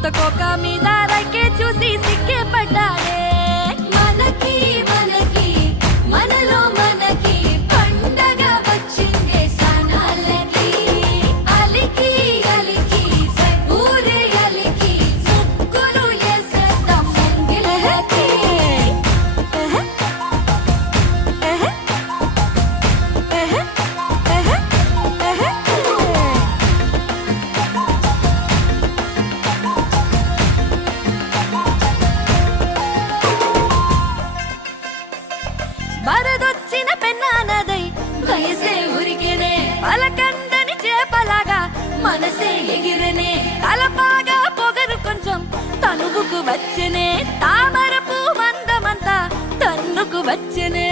కొత్త కోక మీద రైకే చూసి సిక్కే పడ్డాడే. మనకి మనకి మనలో మనకి పండగ వచ్చిందే సనాలకి. అలికి అలికి ఊరే అలికి ముగ్గులు వేసేద్దాం ముంగిలకి. వరదొచ్చిన పెన్నానదై వయసే ఉరికెనే. పలకందని చేపలాగా మనసే ఎగిరనే. తలపాగా పొగరు కొంచెం తనువుకు వచ్చనే. తామరపు మందమంతా తన్నుకు వచ్చనే.